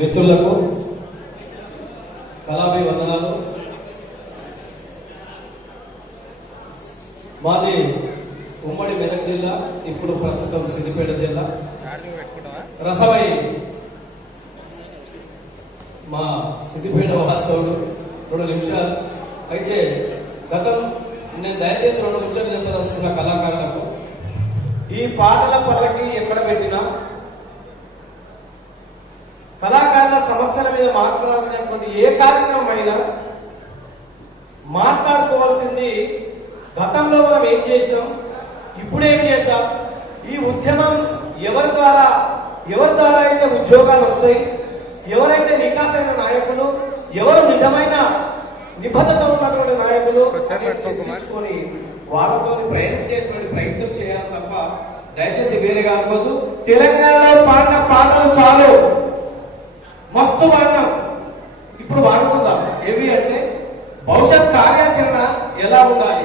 మిత్రులకు కళాభివందనాలు. మాది ఉమ్మడి మెదక్ జిల్లా, ఇప్పుడు ప్రస్తుతం సిద్దిపేట జిల్లా. రసవై మా సిద్దిపేట వాస్తవుడు 2 నిమిషాలు. అయితే నేను దయచేసి 2 ముచ్చట్లు చెప్పదలుచుకున్న కళాకారులకు, ఈ పాటల పల్లకి ఎక్కడ పెట్టినా కళాకారుల సమస్యల మీద మాట్లాడాల్సినటువంటి ఏ కార్యక్రమం అయినా మాట్లాడుకోవాల్సింది గతంలో మనం ఏం చేసినాం, ఇప్పుడు ఏం చేద్దాం, ఈ ఉద్యమం ఎవరి ద్వారా అయితే ఉద్యోగాలు వస్తాయి, ఎవరైతే నికాసైన నాయకులు, ఎవరు నిజమైన నిబద్ధత ఉన్నటువంటి నాయకులు చర్చించుకొని వాళ్ళతో ప్రయత్నం చేయాలి తప్ప దయచేసి వేరేగా అనుకోవద్దు. తెలంగాణలో పాడిన పాటలు చాలు, మస్తు పాడినాం, ఇప్పుడు వాడుకుందాం. ఏవి అంటే భవిష్యత్ కార్యాచరణ ఎలా ఉండాలి.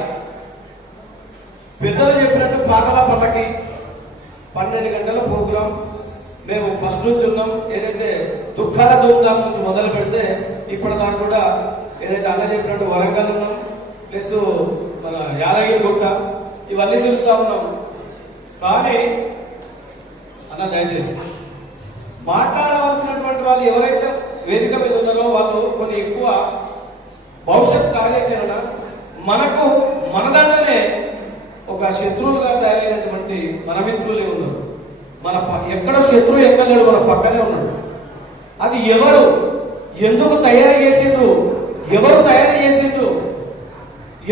పెద్దలు చెప్పినట్టు పాటల పల్లకి 12 గంటల ప్రోగ్రాం మేము ఫస్ట్ నుంచి ఉన్నాం. ఏదైతే దుఃఖాల ధూమ్ధాం నుంచి మొదలు పెడితే ఇప్పటిదాకా కూడా ఏదైతే అన్న చెప్పినట్టు వరంగల్ ఉన్నాం, ప్లస్ మన యాదగిరిగుట్ట, ఇవన్నీ తిరుగుతా ఉన్నాం. కానీ అన్న దయచేసి మాట్లాడవలసినటువంటి వాళ్ళు ఎవరైతే వేదిక మీద ఉన్నారో వాళ్ళు కొన్ని ఎక్కువ భవిష్యత్ కార్యాచరణ మనకు మన దాంట్లోనే ఒక శత్రువులుగా తయారైనటువంటి మన మిత్రులే ఉన్నారు. ఎక్కడ శత్రువు ఎక్కలేడు, మన పక్కనే ఉన్నాడు. అది ఎవరు, ఎందుకు తయారు చేసిండ్రు, ఎవరు తయారు చేసిండ్రు,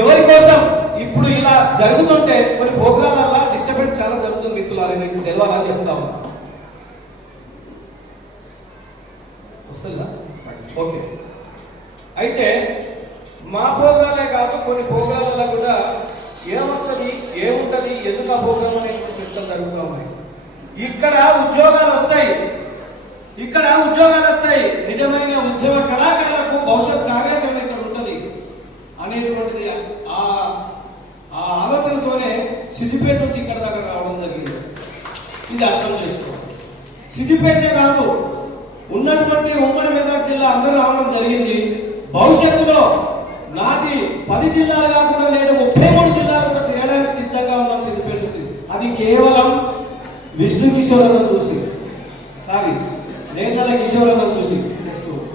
ఎవరి కోసం ఇప్పుడు ఇలా జరుగుతుంటే కొన్ని ప్రోగ్రాల డిస్టర్బెన్స్ చాలా జరుగుతుంది. మిత్రులు మీకు తెలవాలని చెప్తా ఉన్నా. వస్తుందా? ఓకే. అయితే మా ప్రోగ్రామే కాదు, కొన్ని ప్రోగ్రాంలలో కూడా ఏమొస్తుంది, ఏముంటది, ఎందుకు ఆ ప్రోగ్రాం అనేది చెప్తాం జరుగుతూ ఉన్నాయి. ఇక్కడ ఉద్యోగాలు వస్తాయి, నిజమైన ఉద్యమ కళాకారులకు భవిష్యత్ కార్యాచరణ ఇక్కడ ఉంటుంది అనేటువంటిది ఆ ఆలోచనతోనే సిద్దిపేట నుంచి ఇక్కడ దాకా రావడం జరిగింది. ఇది అర్థం చేసుకోవాలి. సిద్దిపేటే కాదు, ఉన్నటువంటి ఉమ్మడి మెదక్ జిల్లా అందరూ రావడం జరిగింది. భవిష్యత్తులో నాటి 10 జిల్లాలు కాకుండా నేడు 33 జిల్లాలు కూడా తిరగడానికి సిద్ధంగా ఉన్నాం సిద్దిపేట నుంచి. అది కేవలం విష్ణు కిషోరను చూసి, సారీ నేతల కిషోరను చూసి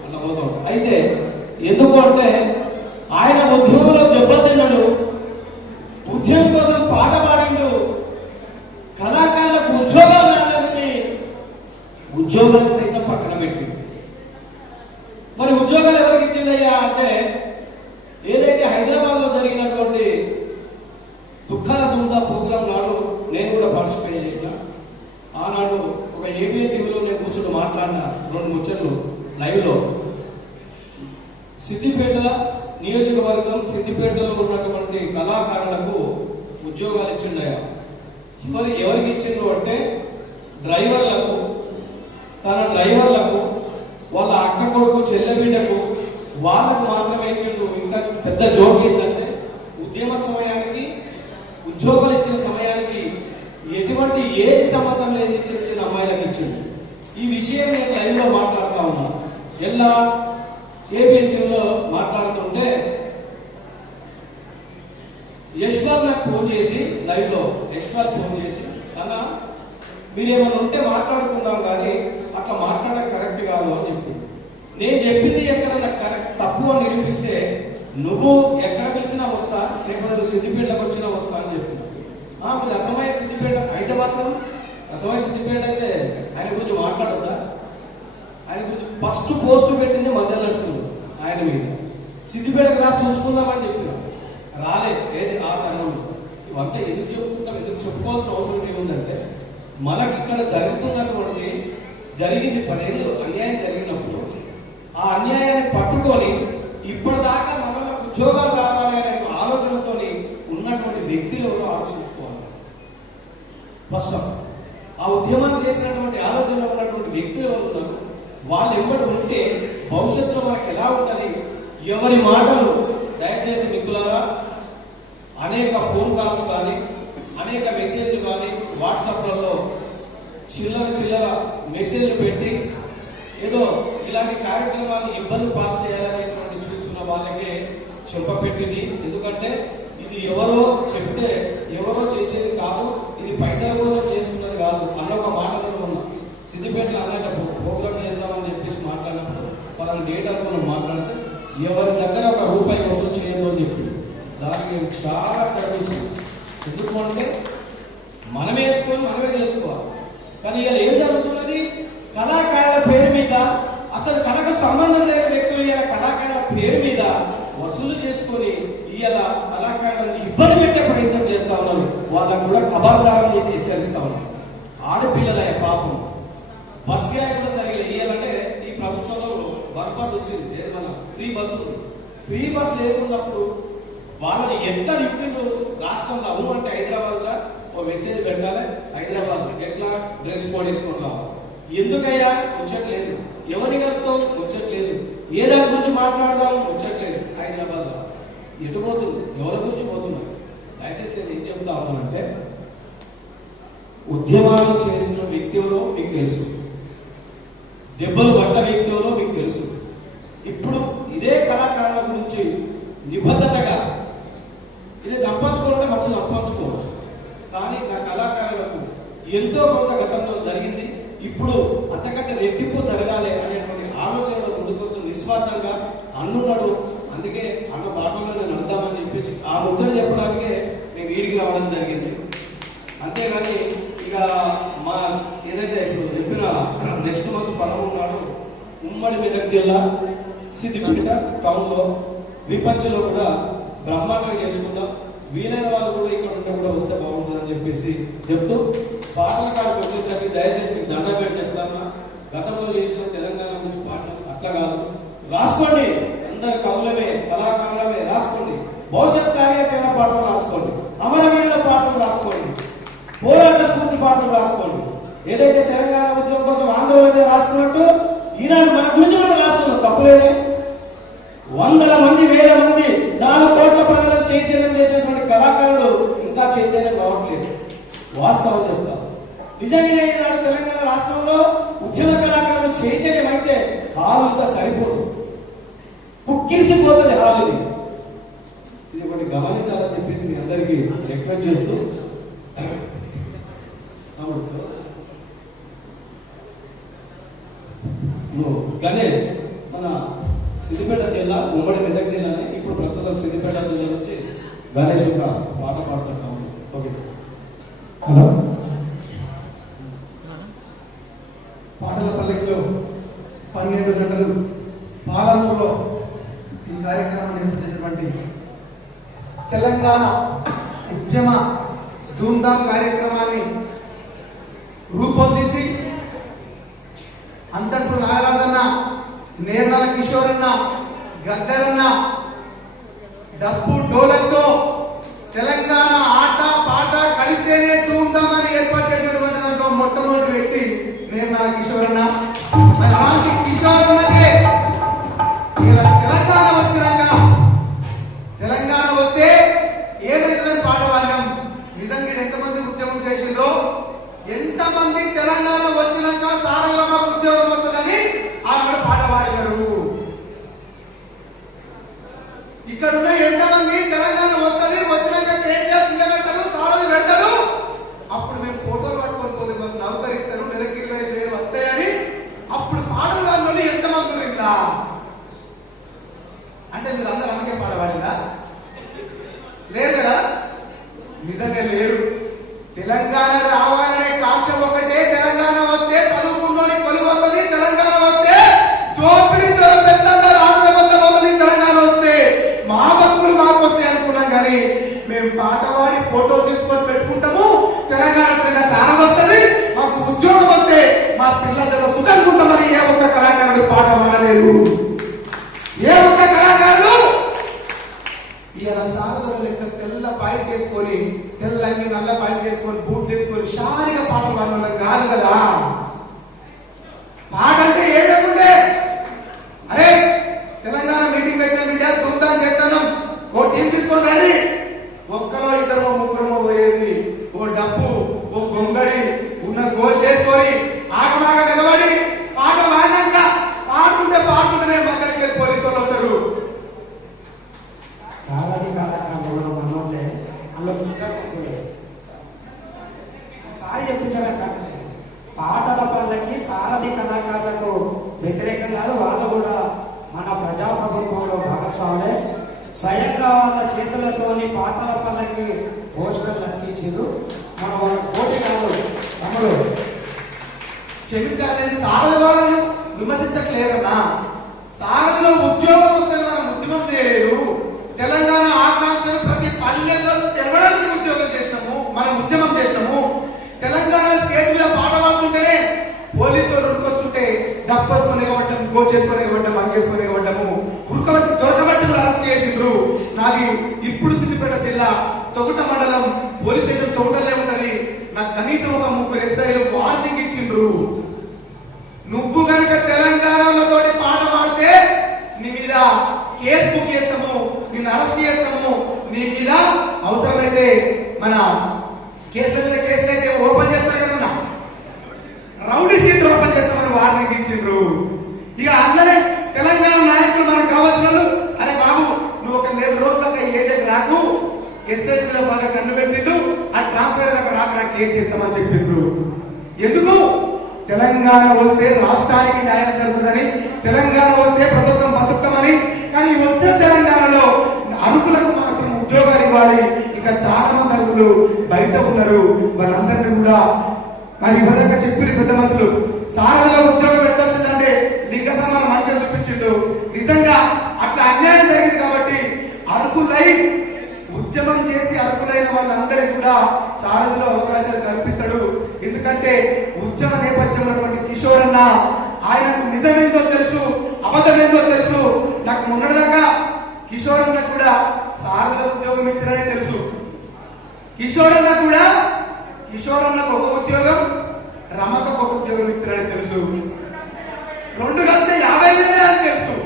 అలా పోతాం. అయితే ఎందుకు అంటే ఆయన ఉద్యమంలో దెబ్బతిన్నాడు, ఉద్యమం కోసం పాట పాడిండు, కళాకారులకు ఉద్యోగాలు రావాలని ఉద్యోగాలు సైతం పక్కన పెట్టింది. మరి ఉద్యోగాలు ఎవరికి ఇచ్చిందయ్యా అంటే, ఏదైతే హైదరాబాద్ లో జరిగినటువంటి దుఃఖాల ధూమ్ధాం ప్రోగ్రాం నాడు నేను కూడా పార్టిసిపేట్ చేసిన. ఆనాడు ఒక ఏబిఎన్ టీవీలో నేను కూర్చొని మాట్లాడిన 2 ముచ్చట్లు లైవ్ లో. సిద్దిపేట నియోజకవర్గం, సిద్దిపేటలో ఉన్నటువంటి కళాకారులకు ఉద్యోగాలు ఇచ్చిండయా. మరి ఎవరికి ఇచ్చిండు అంటే డ్రైవర్లకు, తన డ్రైవర్లకు, వాళ్ళ అక్క కొడుకు చెల్లెబిడ్డకు, వాళ్ళకు మాత్రమే ఇచ్చిండు. ఇంకా పెద్ద జోక్ ఏంటంటే ఉద్యమ సమయానికి, ఉద్యోగాలు ఇచ్చిన సమయానికి ఎటువంటి ఏజ్ సంబంధం లేదు ఇచ్చిన అమ్మాయిలకు ఇచ్చిండు. ఈ విషయం నేను లైవ్ లో మాట్లాడుతా ఉన్నా. ఎలా ఏబిఎన్టీలో మాట్లాడుతుంటే యశ్వర్ నాకు ఫోన్ చేసి, లైవ్ లో యశ్వర్ ఫోన్ చేసి, అన్నా మీరేమన్నా ఉంటే మాట్లాడుకుందాం కానీ అట్లా మాట్లాడడం కరెక్ట్ కాదు అని చెప్పి. నేను చెప్పింది ఎక్కడైనా కరెక్ట్ తప్పు అని నిరూపిస్తే నువ్వు ఎక్కడ పిలిచినా వస్తా, లేకపోతే నువ్వు సిద్దిపేటకు వచ్చినా వస్తా అని చెప్పి. మీరు రసమయ సిద్దిపేట అయితే మాత్రం, రసమయ సిద్దిపేట అయితే ఆయన గురించి మాట్లాడొద్దా? ఆయన గురించి ఫస్ట్ పోస్ట్ పెట్టింది మధ్య నడుస్తుంది ఆయన మీద. సిద్దిపేటకు రాసి ఉంచుకుందామని చెప్పిన రాలేదు. ఏది ఆ తరుణంలో ఇవంతా ఎందుకు చెప్పుకుంటాం, ఎందుకు చెప్పుకోవాల్సిన అవసరం ఏముందంటే, మనకి ఇక్కడ జరుగుతున్నటువంటి జరిగింది 10 ఏళ్ళు అన్యాయం జరిగినప్పుడు ఆ అన్యాయాన్ని పట్టుకొని ఇప్పటిదాకా మనలో ఉద్యోగాలు రావాలి అనే ఆలోచనతో ఉన్నటువంటి వ్యక్తులు ఆలోచించుకోవాలి. ఫస్ట్ ఆ ఉద్యమం చేసినటువంటి ఆలోచన ఉన్నటువంటి వ్యక్తులు ఉన్నారు, వాళ్ళు ఎవరు ఉంటే భవిష్యత్తులో మనకి ఎలా ఉంటుంది. ఎవరి మాటలు దయచేసి మిత్రులారా, అనేక ఫోన్ కాల్స్ కానీ, అనేక మెసేజ్లు కానీ వాట్సాప్లలో చిల్లర మెసేజ్లు పెట్టి ఏదో ఇలాంటి కార్యక్రమాన్ని ఇబ్బంది పాలు చేయాలనేటువంటి చూస్తున్న వాళ్ళకే చెప్పపెట్టింది. ఎందుకంటే ఇది ఎవరో చెప్తే ఎవరో చేసేది కాదు, ఇది పైసల కోసం చేస్తున్నది కాదు అన్న ఒక మాటలో ఉన్నా. సిద్దిపేటలో అలాంటి ప్రోగ్రామ్ చేద్దామని చెప్పేసి మాట్లాడినప్పుడు వాళ్ళని డేటా మనం మాట్లాడితే ఎవరి దగ్గర ఒక రూపాయి వసూలు చేయదు అని చెప్పి దానికి మేము చాలా తగ్గించాం. ఎందుకు అంటే మనమే వేసుకొని మనమే చేసుకోవాలి. కానీ ఇలా ఏం జరుగుతున్నది, కళాకారుల పేరు మీద, అసలు కళకు సంబంధం లేని వ్యక్తులు ఇలా కళాకారుల పేరు మీద వసూలు చేసుకొని ఇలా కళాకారులను ఇబ్బంది పెట్టే ప్రయత్నం చేస్తా ఉన్నారు. వాళ్ళకు కూడా ఖబర్దారని హెచ్చరిస్తా ఉన్నారు. ఆడపిల్లల పాపం బస్ కిరాయి కూడా సరిగ్గా ఇవ్వాలంటే ఈ ప్రభుత్వంలో బస్ వచ్చింది, మన ఫ్రీ బస్ లేకున్నప్పుడు వాళ్ళని ఎట్లా నింపిండు రాష్ట్రంలో. అవును అంటే హైదరాబాద్ లో ఓ మెసేజ్ పెట్టాలి, హైదరాబాద్ ఎట్లా డ్రెస్ కోడ్ వేసుకొని రావాలి. ఎందుకయ్యా ముచ్చట్లేదు, ఎవరి గలతో ముచ్చట్లేదు, ఏ దాని గురించి మాట్లాడదాం ముచ్చట్లేదు. హైదరాబాద్ లో ఎటు పోతుంది, ఎవరి గురించి పోతున్నారు? దయచేసి నేను ఏం చెప్తా ఉన్నానంటే, ఉద్యమాలు చేసిన వ్యక్తి ఎవరో మీకు తెలుసు, దెబ్బలు పడ్డ వ్యక్తి ఎవరో మీకు తెలుసు. ఇప్పుడు ఇదే కళాకారుల గురించి నిబద్ధతగా ఇది సంపాదించుకోవాలంటే మంచిగా సంపాదించుకోవచ్చు. కానీ నా కళాకారులకు ఎంతో కొంత గతంలో జరిగింది, ఇప్పుడు అంతకంటే రెట్టింపు జరగాలి అనేటువంటి ఆలోచనలో ముందుకు నిస్వార్థంగా అన్నున్నాడు. అందుకే అన్న బాటలో నేను అందామని చెప్పేసి ఆ ముచ్చట చెప్పడానికే నేను వీడికి రావడం జరిగింది. అంతేగాని ఇక మా ఏదైతే ఇప్పుడు చెప్పిన నెక్స్ట్ మంత్ 13 నాడు ఉమ్మడి మెదక్ జిల్లా సిద్దిపేట టౌన్లో విపంచలో కూడా బ్రహ్మాండంగా చేసుకుందాం. వీలైన వాళ్ళు కూడా ఇక్కడ ఉంటే కూడా వస్తే బాగుంటుందని చెప్పేసి చెప్తూ, పాటల కాడికి వచ్చేసరికి దయచేసి మీకు దండ పెట్టి చెప్తామా, గతంలో చేసిన తెలంగాణ గురించి పాటలు అట్లా కాదు, రాసుకోండి. అందరి కవులమే కళాకారులమే రాసుకోండి. భవిష్యత్ కార్యాచరణ పాటలు రాసుకోండి, అమరవీరుల పాటలు రాసుకోండి, పోరాట స్ఫూర్తి పాటలు రాసుకోండి. ఏదైతే తెలంగాణ ఉద్యమం కోసం ఆందోళన రాసుకున్నట్టు ఈనాడు మన గురించి కూడా రాసుకున్నాం, తప్పులేదే. 100 మంది 1000 మంది 4 కోట్ల ప్రజలను చైతన్యం చేసినటువంటి కళాకారుడు ఇంకా చైతన్యం కావట్లేదు. వాస్తవం చెప్తా, నిజంగానే ఈనాడు తెలంగాణ రాష్ట్రంలో ఉద్యమ కళాకారులు చైతన్యం అయితే హాలు ఇంకా సరిపోదు, కుక్కిరిసిపోతుంది హాలు. ఇది ఒకటి గమనించాలని చెప్పేసి మీ అందరికీ రిక్వెస్ట్ చేస్తూ, గణేష్ మన సిద్దిపేట జిల్లా ఉమ్మడి మెదక్ జిల్లాని ఇప్పుడు ప్రస్తుతం సిద్దిపేట జిల్లా నుంచి గణేష్ ఒక పాట పాడుతున్నాము. Okay, hello. పాటల పల్లెకిలో 12 గంటలు పాలమూరులో ఈ కార్యక్రమాన్ని నిర్వహించినటువంటి తెలంగాణ ఉద్యమ ధూమ్ధాం కార్యక్రమాన్ని రూపొందించి అంతర్పు నాగరాజన్న, నేర్మల కిషోరన్న, గద్దరన్న డప్పు డోలతో తెలంగాణ ఆట పాట కలిస్తేనే ధూమ్ధాం అని ఏర్పాటు చేసినటువంటి దాంట్లో మొట్టమొదటి వ్యక్తి నేర్మల కిషోరన్న. అలాంటి కిషోరన్నకే తెలంగాణ వచ్చినాక, తెలంగాణ వస్తే ఏమైతుందని పాట పాడినాం. నిజంగా ఎంతమంది ఉద్యమం చేసిండ్రో, ఎంతమంది తెలంగాణ వచ్చినాక సారలమ్మ ఉద్యోగం వస్తుందని ఆనాడు పాట పాడినారు. ఇక్కడున్న ఎంతమంది తెలంగాణ వస్తుంది, వచ్చినాక కేసీఆర్ సీఎం పెడతారు, సారలు పెడతారు, అప్పుడు మేము ఫోటోలు పట్టుకొని పోతే మాకు నౌకరిస్తారు, నెలకి 25,000 వస్తాయని అప్పుడు పాటలు పాడిన ఎంతమంది ఇట్లా అంటే మీరు అందరూ అమ్మకే పాట పాడిందా? లేరు కదా, నిజంగా లేరు. తెలంగాణ రావాలనే కాంక్ష ఒకటే, తెలంగాణ వస్తే చదువుకున్నోని కొలువు వస్తుంది, స్వయంగా వాళ్ళ చేతులతోని పాటల పల్లకి పోస్టర్లు అందించారు. మన వాళ్ళ పోటీ కాదు తమ్ముడు. క్షమించాలి, సారథి వాళ్ళను విమర్శించట్లేదన్నా. సారథిలో ఉద్యోగం వస్తే మనం ఉద్యమం చేయలేదు. తెలంగాణ ఆకాంక్షలు ప్రతి పల్లెల్లో తెరవడానికి ఉద్యోగం చేసినాము, మనం ఉద్యమం చేసినాము. తెలంగాణ స్టేట్ మీద పాట పాడుతుంటేనే పోలీసులు ఉరుకొస్తుంటే దప్పసుకొని ఇవ్వటం, గోచేసుకొని ఇవ్వటం, అంగేసుకొని ఇవ్వటము, ఉరుకబట్టి దొరకబట్టి అరెస్ట్ చేసిండ్రు. నాది ఇప్పుడు సిద్దిపేట జిల్లా తొగుట మండలం పోలీస్ స్టేషన్ తొగుటలే ఉంటది. నాకు కనీసం ఒక 3 ఎస్ఐలు వార్నింగ్ ఇచ్చిండ్రు. నువ్వు కనుక తెలంగాణలో తోటి పాట పాడితే నీ మీద కేసు బుక్ చేస్తాము, నిన్ను అరెస్ట్ చేస్తాము, నీ మీద అవసరమైతే మన కేసుల మీద కేసులు అయితే ఓపెన్ చేస్తారు కదా, రౌడీ సీట్ ఓపెన్ చేస్తామని వార్నింగ్ ఇచ్చిండ్రు. ఇక అందరే తెలంగాణ నాయకులు మనకు కావాల్సిన వాళ్ళు, అరే బాబు నువ్వు ఒక 4 రోజుల దాకా ఏజెంట్ నాకు ఎస్ఐ మీద బాగా కన్ను పెట్టిండు, ఆ ట్రాన్స్ఫర్ దాకా నాకు ఏం చేస్తామని చెప్పిండ్రు. ఎందుకు? తెలంగాణ వస్తే రాష్ట్రానికి న్యాయం జరుగుతుందని, తెలంగాణ వస్తే ప్రభుత్వం బతుకమని. కానీ వచ్చిన తెలంగాణలో అర్హులకు మాత్రం ఉద్యోగాలు ఇవ్వాలి. ఇంకా చాలా మంది అర్హులు బయట ఉన్నారు. వాళ్ళందరినీ కూడా మరి ఇవ్వదాకా చెప్పిన పెద్ద మనుషులు సారథిలో ఉద్యోగం పెట్టొచ్చిందంటే లింగ సమాన మనుషులు చూపించిండు. నిజంగా అట్లా అన్యాయం జరిగింది కాబట్టి అర్హులై ఉద్యమం చేసి అర్హులైన వాళ్ళందరికీ కూడా సారథిలో అవకాశాలు కల్పిస్తాడు. ఎందుకంటే ఉద్యమ నేపథ్యం ఉన్నటువంటి కిషోర్ అన్న, ఆయనకు నిజమేందో తెలుసు, అబద్ధమేందో తెలుసు. నాకు మొన్నటిదాకా కిషోర్ అన్న కూడా సారథిలో ఉద్యోగం ఇచ్చారనే తెలుసు. కిషోర్ అన్నకు ఒక ఉద్యోగం, రమకు ఒక ఉద్యోగం ఇచ్చారని తెలుసు. 2 గంటల 50,000 అని తెలుసు.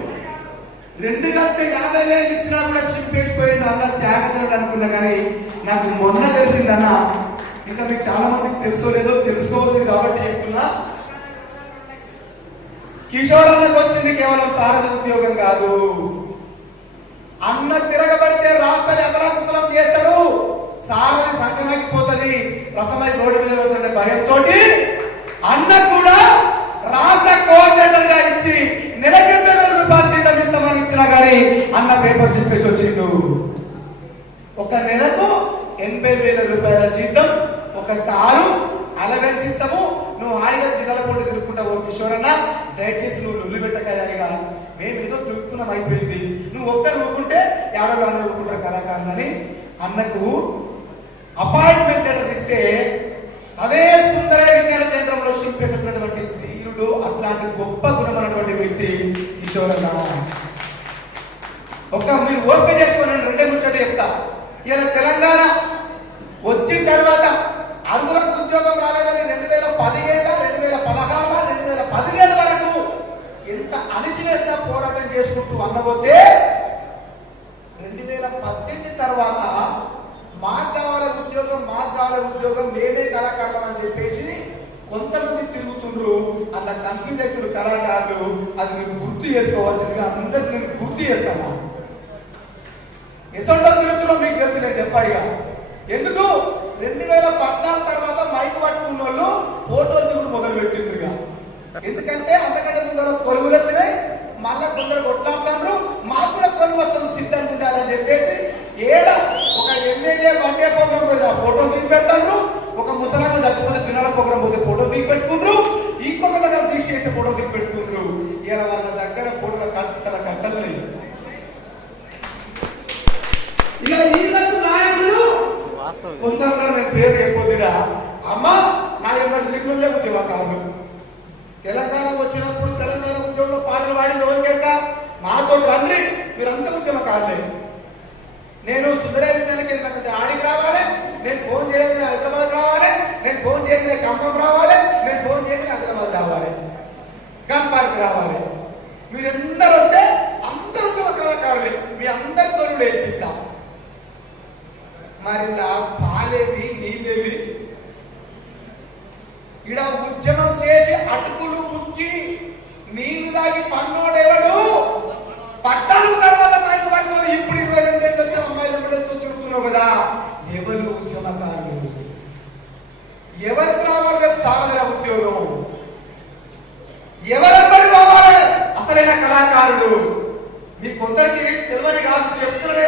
2 గంటల 50,000 ఇచ్చినా కూడా చింపేసిపోయింది అన్న త్యాగం అనుకున్నా. కానీ నాకు మొన్న తెలిసిందన్న, ఇంకా మీకు చాలా మందికి తెలుసో లేదో తెలుసుకోవచ్చు కాబట్టి చెప్తున్నా. కిషోర్ అన్నకు వచ్చింది కేవలం సారథి ఉద్యోగం కాదు. అన్న తిరగబడితే రాష్ట్రాన్ని అతలాకుతలం చేస్తాడు, సారథి సంకనాకిపోతుంది, రసమై రోడ్డు మీద వెళ్తుండే భయంతో అన్న కూడా రాష్ట్ర కోఆర్డినేటర్ గా ఇచ్చి నెలకి 20,000 రూపాయలు జీతం ఇస్తామని ఇచ్చినా కానీ అన్న పేపర్ చెప్పేసి వచ్చిండు. ఒక నెలకు 80,000 రూపాయల జీతం, ఒక కారు అలవెన్స్ ఇస్తాము, నువ్వు హాయిగా జిల్లాల పోటీ తిరుగుకుంటావు. కిషోర్ అన్న దయచేసి నువ్వు నుల్లి పెట్టకాయగా, మేము ఏదో తిరుగుతున్నాం అయిపోయింది, నువ్వు ఒక్కరు ఊరుకుంటే 50 మంది ఊరుకుంటారు కళాకారులని అన్నకు అపాయింట్మెంట్ లెటర్ ఇస్తే అదే సుందర విజ్ఞాన కేంద్రంలో శిల్పేటటువంటి ధీరుడు, అట్లాంటి గొప్ప గుణమైనటువంటి వ్యక్తి కిషోర్ అన్న. మీరు ఓపిక చేసుకుని 2 ముచ్చట చెప్తా. ఇలా తెలంగాణ వచ్చిన తర్వాత అర్హులకు ఉద్యోగం రాలేదని 2017, 2016, 2017 వరకు ఎంత అణిచివేసిన పోరాటం చేసుకుంటూ అన్నబోతే 2018 తర్వాత మాకు కావాలి ఉద్యోగం మేమే కళాకారులం అని చెప్పేసి కొంతమంది తిరుగుతుండ్రు. అన్న కన్ఫ్యూజ్ అవుతున్న కళాకారులు, అది మీరు గుర్తు చేసుకోవాల్సిందిగా అందరికి నేను గుర్తు చేస్తాను. ఎసొంటో తిరుగుతున్నాం మీకు తెలుసు, నేను చెప్పాయిగా. ఎందుకు 2014 తర్వాత మైక్ పట్టుకున్న వాళ్ళు ఫోటోలు దిగుడు మొదలు పెట్టిండ్రుగా. ఎందుకంటే అంతకంటే ముందు కొలువులు వచ్చినాయి, మళ్ళా కొందరు కొట్లాడుతారు, మాకు కూడా కొలువు వస్తుంది సిద్ధంగా ఉండాలని చెప్పేసి ఒక ఎమ్మెల్యే వన్డే ప్రోగ్రాం పోయి ఫోటో దిగి పెడతారు, ఒక ముసలాన్ని చచ్చిపోతే దినాల ప్రోగ్రాం పోతే ఫోటో దిగి పెట్టుకుంటారు, ఇంకొక దగ్గర దీక్ష చేసే ఫోటో దిగి పెట్టుకుంటారు. ఇలా వాళ్ళ దగ్గర ఫోటోల కట్టలు లేదు. ఇక వీళ్ళకు నాయకుడు కొందరు నేను పేరు చెప్పొద్దుగా, అమ్మ నా ఎన్నో దిగులే ఉద్యోగకారులు తెలంగాణ వచ్చినప్పుడు తెలంగాణ ఉద్యోగంలో పాటలు పాడి లోకేక నాతో రండి, మీరంతా ఉద్యమకారులే. నేను సుందరేశ్వరానికి ఆడికి రావాలి, నేను ఫోన్ చేసి హైదరాబాద్ రావాలి, నేను ఫోన్ చేసి ఖమ్మం రావాలి, నేను ఫోన్ చేసి హైదరాబాద్ రావాలి, గన్పార్క్ రావాలి. మీరందరూ వస్తే అందరూ కళాకారులే, మీ అందరితో నేర్పిస్తా. మరి పాలేవి నీళ్ళేవి ఇడ ఉద్యమం చేసి అటుకులు ముక్కి నీళ్లు తాగి పన్నోడెవడు పట్టాలు తర్వాత మైకు పట్టుకొని ఇప్పుడు 22 ఏళ్ళు వచ్చిన అమ్మాయిలు తిరుగుతున్నావు కదా. ఎవరు ఉద్యమకారులు? ఎవరికి రావాలి సాగర ఉద్యోగం? ఎవరెవ్వరు రావాలి అసలైన కళాకారుడు? మీ కొందరికి తెలియని కాదు చెప్తున్నాడే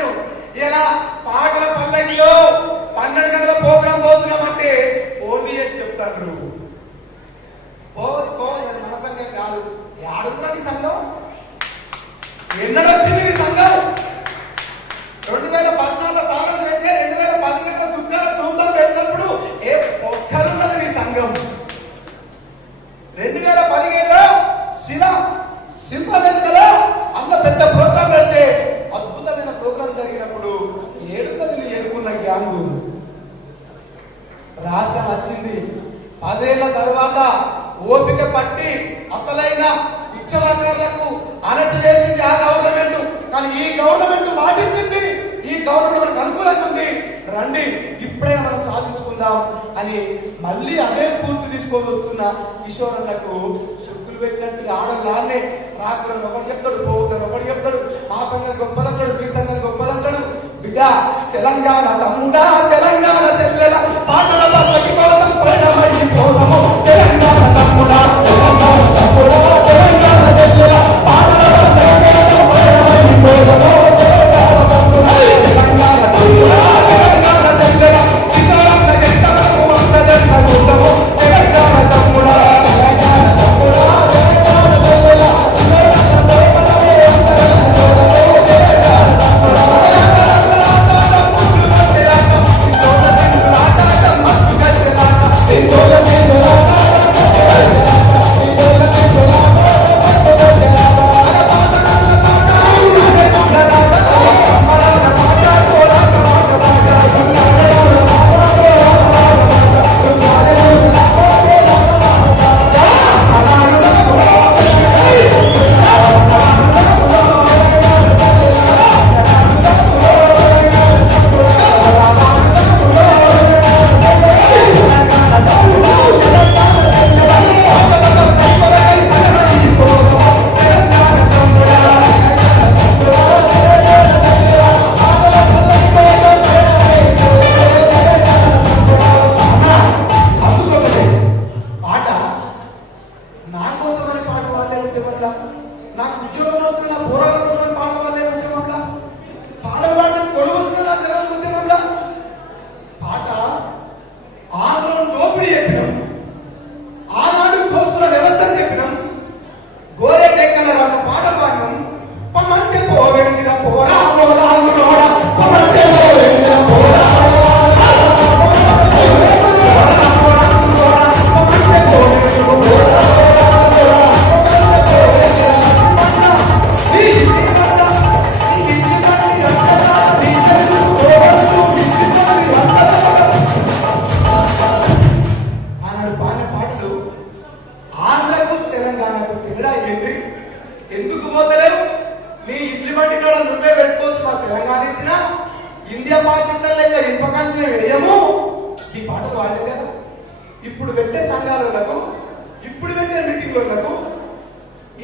అణచివేసింది ఆ గవర్నమెంట్. కానీ ఈ గవర్నమెంట్ మాటించింది, ఈ గవర్నమెంట్ మనకు అనుకూలంగా ఉంది, రండి ఇప్పుడే మనం సాధించుకుందాం అని మళ్ళీ అదే స్ఫూర్తి తీసుకొని వస్తున్న కిషోరన్నకు సుక్కులు పెట్టినట్టుగా ఆడలాన్నే రాకులను ఒకటి చెప్తాడు, పోతాడు ఒకటి చెప్తాడు, మా సంఘం గొప్పదంటాడు, మీ సంఘం గొప్పదంటాడు. బిడ్డ తెలంగాణ తమ్ముడా, తెలంగాణ చెల్లెల పాటల పల్లకి కోసం ప్రజమై పోదము. తెలంగాణ తమ్ముడా, తెలంగాణ తమ్ముడా, తెలంగాణ చెల్లెల పాటల పల్లకి కోసం ప్రజమై పోదము. తెలంగాణ తమ్ముడా, తెలంగాణ చెల్లెల కిషోరన్న గెట్టకు వందజంట గుండము. తెలంగాణ తమ్ముడా, తెలంగాణ తమ్ముడా, తెలంగాణ చెల్లెల కిషోరన్న లోపలమే వందజంట గుండము. తెలంగాణ తమ్ముడా, నాకు ఉద్యోగం వస్తుంది, నా పోరాటం వస్తుంది పాట వాళ్ళే ఉద్యమంలా, పాటలు పాడడం కొడుకు వస్తుంది నా జనం ఉద్యమంలా. పాట ఆంధ్రం దోపిడీ చెప్పినాం, ఆనాడు దోస్తుల వ్యవస్థను చెప్పినాం, గోరే టెక్కల రాజు పాటలు పాడినాం. పమ్మంటే పోవేంటిన పోరా పోరాంగులోడా, పమ్మంటే పోవేంటిన పోరా ఎందుకు పోతలేవు? నీ ఇంప్లిమెంట్ ఇక్కడ నువ్వే పెట్టుకోవచ్చు. మా తెలంగాణ ఇచ్చిన ఇండియా పాకిస్తాన్ లెక్క ఇంపకాల్సిన వ్యయము ఈ పాటలు వాడే కదా. ఇప్పుడు పెట్టే సంఘాలకు, ఇప్పుడు పెట్టే మీటింగ్లకు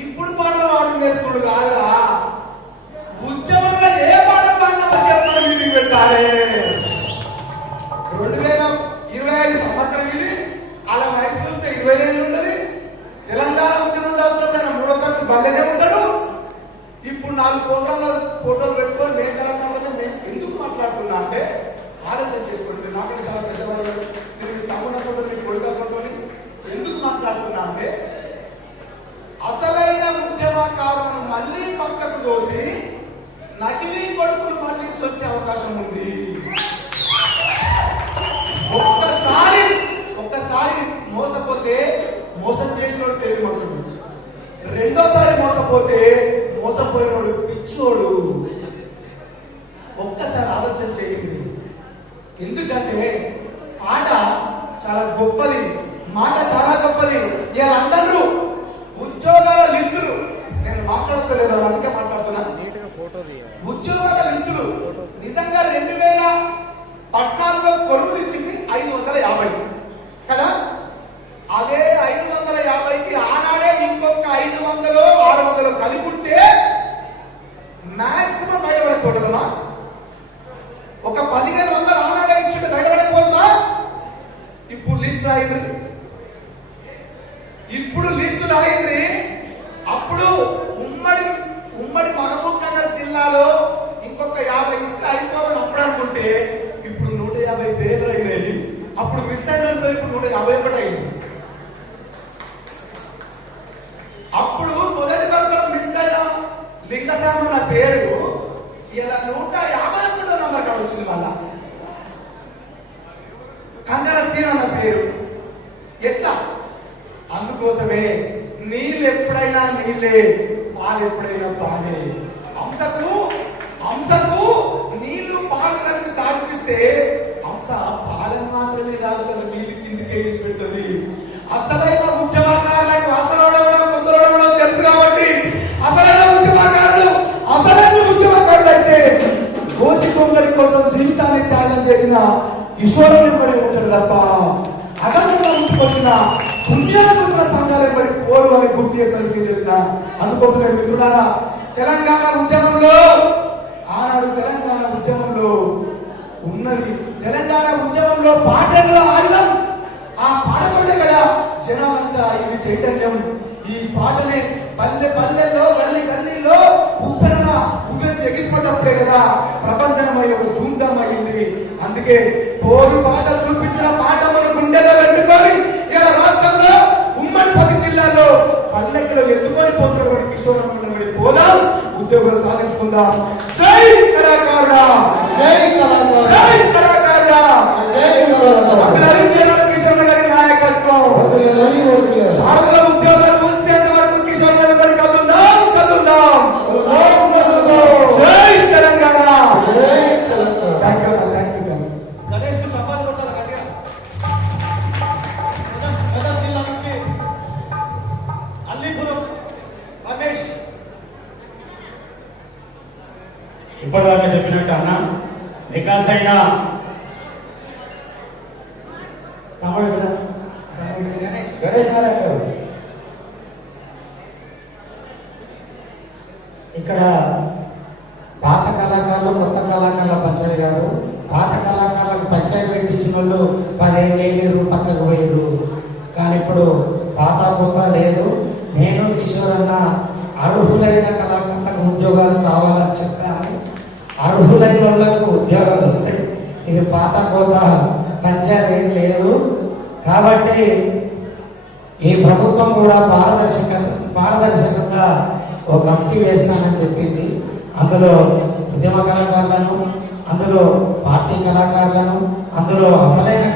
ఇప్పుడు పాటలు వాడు నేర్చుకోడు కాదా? ఉద్యమంలో ఏ పాటలు పాడినా చెప్పాలి మీటింగ్ పెట్టాలి. 2025 సంవత్సరం ఇది, అలా వయసు చూస్తే 20 ఏళ్ళు ఉన్నది. తెలంగాణ ఉద్యమం చదువుతున్న 3వ తరగతి బల్లనే ఉంటాడు. ఇప్పుడు 4 ప్రోగ్రాంల ఫోటోలు పెట్టుకొని నేను తెలంగాణలో నేను ఎందుకు మాట్లాడుతున్నా అంటే ఆలోచన చేసుకోండి. నాకంటే చాలా పెద్దవాళ్ళు, నేను తమ్ముడు ఫోటో మీకు కొడుకోని ఎందుకు మాట్లాడుతున్నా అంటే అసలైన ఉద్యమకారులను మళ్ళీ పక్కకు దోసి నకిలీ కొడుకులు మళ్ళీ వచ్చే అవకాశం ఉంది. ఒక్కసారి మోసపోతే మోసం చేసినోడు తెలియమంటుడు, రెండోసారి మోసపోతే మోసపోయినోడు పిచ్చోడు. ఒక్కసారి ఆలోచన చేయండి. ఎందుకంటే ఆట చాలా గొప్పది, మాట చాలా గొప్పది. ఇలా అందరూ ఉద్యోగాల లిస్టులు, నేను మాట్లాడతలేదు అందుకే మాట్లాడుతున్నా. ఉద్యోగాల లిస్టులు నిజంగా 2014లో కొలువులు ఇచ్చింది 550 కదా. అదే 550కి ఆనాడే ఇంకొక 500 600 కలిపుంటే మాక్సిమం బయటపడకూడదమ్మా. ఒక 1500 ఆనాడే ఇచ్చింది బయటపడకపోతుందా? ఇప్పుడు లిస్ట్ రాయింది, అప్పుడు ఉమ్మడి మహబూబ్ నగర్ జిల్లాలో ఇంకొక 50 ఇస్తే అయిపోవని అప్పుడు అనుకుంటే ఇప్పుడు 150 పేర్లు అయినాయి. అప్పుడు మిస్ అయిన ఇప్పుడు 151 అయింది. అప్పుడు మొదటి వరకు మిస్ అయిన లింగశామ నా పేరు ఇలా 151 నంబర్ కాడ వచ్చింది. మళ్ళా కంగరసీన అన్న పేరు ఎట్లా? అందుకోసమే నీళ్ళు ఎప్పుడైనా నీళ్ళే, పాలు ఎప్పుడైనా పాలే. హంసకు నీళ్లు పాలు కలిపి తాగిపిస్తే హంస పాలను మాత్రమే తాగుతుంది, నీళ్ళు కిందికి వేసి పెడుతుంది. అసలైన ఉద్యమకారులకు అసలు తెలుసు కాబట్టి అసలైన చేసిన కిషోరుని ఎంబడి ఉంటాడు తప్ప అగంగా ముందుకొచ్చిన పుణ్యాత్మక సంఘాలు ఎంబడి పోరు అని గుర్తు చేసిన చేసిన అందుకోసమే మిత్రులారా తెలంగాణ ఉద్యమంలో ఆనాడు తెలంగాణ ఉద్యమంలో ఉన్నది తెలంగాణ ఉద్యమంలో పాటల్లో ఆయుధం ఆ పాటతోనే కదా జనాలంతా ఇది చైతన్యం ఈ పాటనే పల్లె పల్లెల్లో గల్లీ గల్లీలో ఉప్పెనగా ఉగ్రం ఎగిసిపడ్డప్పుడే కదా ప్రపంచమై ఒక ధూమ్ధామైంది అందుకే పోరు పాటలు చూపించిన పాట మన గుండెలో పెట్టుకొని ఇలా రాష్ట్రంలో ఉమ్మడి 10 జిల్లాల్లో పల్లెల్లో ఎత్తుకొని పోతున్నటువంటి కిషోరమ్మడి పోదాం ఉద్యోగులు సాధించుకుందాం జై కళాకారుడా జై కళాకారుడా జై కళాకారుడా జై కళాకారుడా కిషోర్ గారి నాయకత్వం భారత ఉద్యోగాలు వచ్చేంత వరకు కిషోర్ గారి కదుందాం కదుందాం జై తెలంగాణ జై తెలంగాణ థాంక్యూ గణేష్ చప్పాలు కొట్టాలి గట్టిగా మెదక్ జిల్లా నుంచి అల్లీపురం రమేష్ ఇప్పటిదాకా చెప్పినట్టు అన్న వికాస్ అయిన గణేష్ నారాయణ గారు ఇక్కడ పాత కళాకారులు కొత్త కళాకారుల పంచాయతీ గారు పాత కళాకారులకు పంచాయతీ పెట్టించిన వాళ్ళు 10 ఏళ్ళు వేయలేరు పక్కకు పోయారు కానీ ఇప్పుడు పాత కొత్త లేదు నేను కిషోర్ అన్న అర్హులైన కళాకారులకు ఉద్యోగాలు కావాలని చెప్పాను అర్హులైన వాళ్ళకు ఉద్యోగాలు వస్తాయి ఇది పాత కొత్త పంచాయతీ ఏం లేదు కాబట్టి ఈ ప్రభుత్వం కూడా పారదర్శకంగా ఒక కమిటీ వేస్తానని చెప్పింది అందులో ఉద్యమ కళాకారులను అందులో పార్టీ కళాకారులను అందులో అసలైన